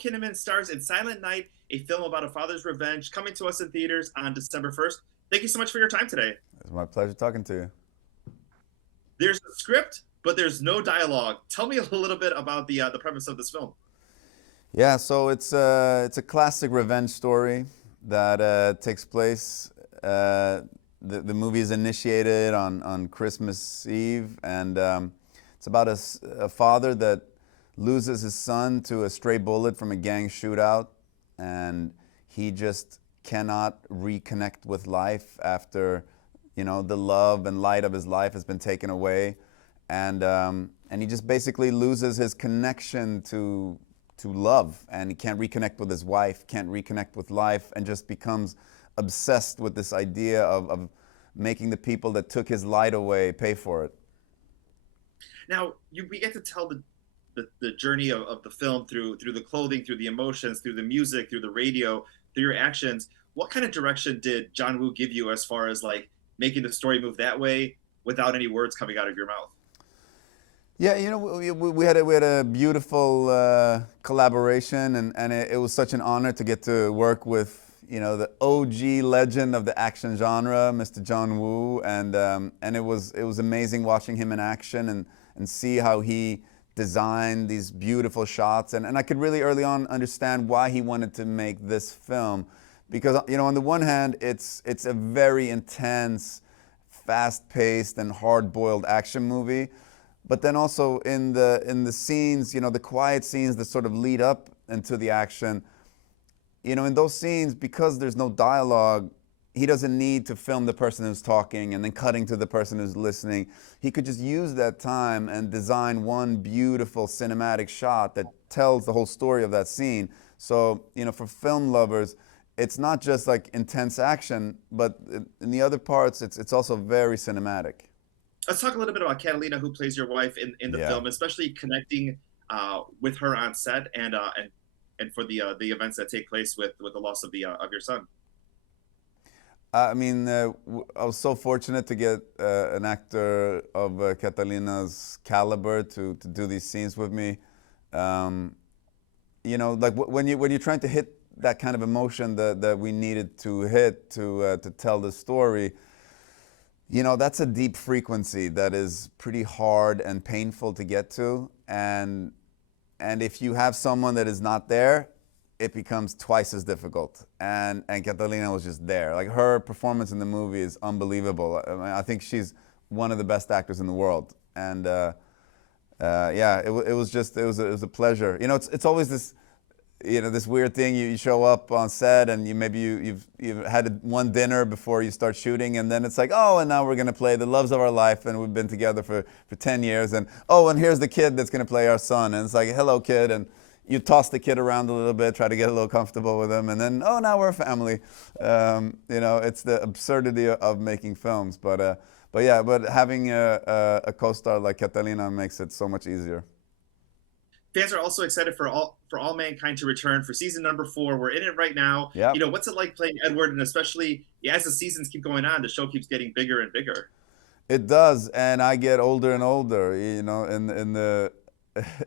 Kinnaman stars in Silent Night, a film about a father's revenge, coming to us in theaters on December 1st. Thank you so much for your time today. It's my pleasure talking to you. There's a script, but there's no dialogue. Tell me a little bit about the premise of this film. Yeah, so it's a classic revenge story that takes place. The movie is initiated on Christmas Eve, and it's about a father that loses his son to a stray bullet from a gang shootout, and he just cannot reconnect with life after the love and light of his life has been taken away, and he just basically loses his connection to love, and he can't reconnect with his wife, can't reconnect with life, and just becomes obsessed with this idea of making the people that took his light away pay for it. Now, we get to tell the journey of the film through the clothing, through the emotions, through the music, through the radio, through your actions. What kind of direction did John Woo give you as far as like making the story move that way without any words coming out of your mouth? Yeah, we had a beautiful collaboration, and it was such an honor to get to work with the OG legend of the action genre, Mr. John Woo, and it was amazing watching him in action and see how he designed these beautiful shots, and I could really early on understand why he wanted to make this film, because on the one hand it's a very intense, fast-paced and hard-boiled action movie. But then also in the scenes, the quiet scenes that sort of lead up into the action, in those scenes, because there's no dialogue, he doesn't need to film the person who's talking and then cutting to the person who's listening. He could just use that time and design one beautiful cinematic shot that tells the whole story of that scene. So, for film lovers, it's not just like intense action, but in the other parts, it's also very cinematic. Let's talk a little bit about Catalina, who plays your wife in the Yeah. film, especially connecting with her on set and for the events that take place with the loss of your son. I mean, I was so fortunate to get an actor of Catalina's caliber to do these scenes with me. Um, like when you're trying to hit that kind of emotion that we needed to hit to tell the story, that's a deep frequency that is pretty hard and painful to get to, and if you have someone that is not there, it becomes twice as difficult. And Catalina was just there. Like, her performance in the movie is unbelievable. I mean, I think she's one of the best actors in the world. And yeah, it was a pleasure. It's always this weird thing. You show up on set, and you've had one dinner before you start shooting, and then it's like, oh, and now we're gonna play the loves of our life, and we've been together for 10 years, and oh, and here's the kid that's gonna play our son, and it's like, hello, kid, and you toss the kid around a little bit, try to get a little comfortable with him, and then, oh, now we're a family. It's the absurdity of making films, but yeah, but having a co-star like Catalina makes it so much easier. Fans are also excited for all mankind to return for season number 4. We're in it right now. Yeah. What's it like playing Edward, and especially as the seasons keep going on, the show keeps getting bigger and bigger. It does, and I get older and older. In the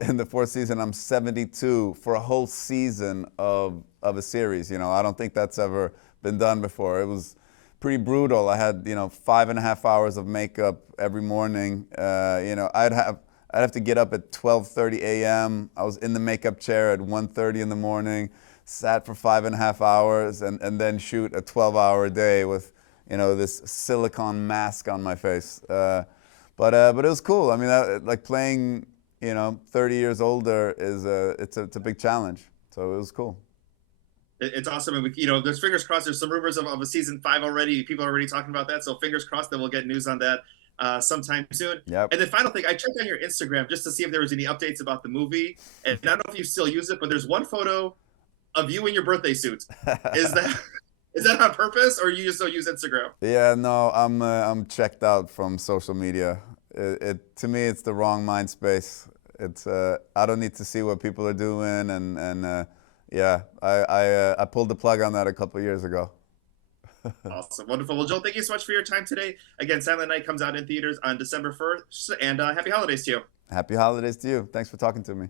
in the fourth season, I'm 72 for a whole season of a series. I don't think that's ever been done before. It was pretty brutal. I had 5.5 hours of makeup every morning. I'd have to get up at 12:30 a.m. I was in the makeup chair at 1:30 in the morning, sat for 5.5 hours, and then shoot a 12-hour day with this silicone mask on my face. But it was cool. I mean, like playing 30 years older it's a big challenge. So it was cool. It's awesome, and there's fingers crossed. There's some rumors of a season 5 already. People are already talking about that, so fingers crossed that we'll get news on that sometime soon. Yep. And then final thing, I checked on your Instagram just to see if there was any updates about the movie, and I don't know if you still use it, but there's one photo of you in your birthday suit. Is that is that on purpose, or you just don't use Instagram? Yeah, no, I'm checked out from social media. To me, it's the wrong mind space. It's I don't need to see what people are doing, and yeah, I pulled the plug on that a couple years ago. Awesome, wonderful. Well, Joel, thank you so much for your time today. Again, Silent Night comes out in theaters on December 1st, and happy holidays to you. Happy holidays to you. Thanks for talking to me.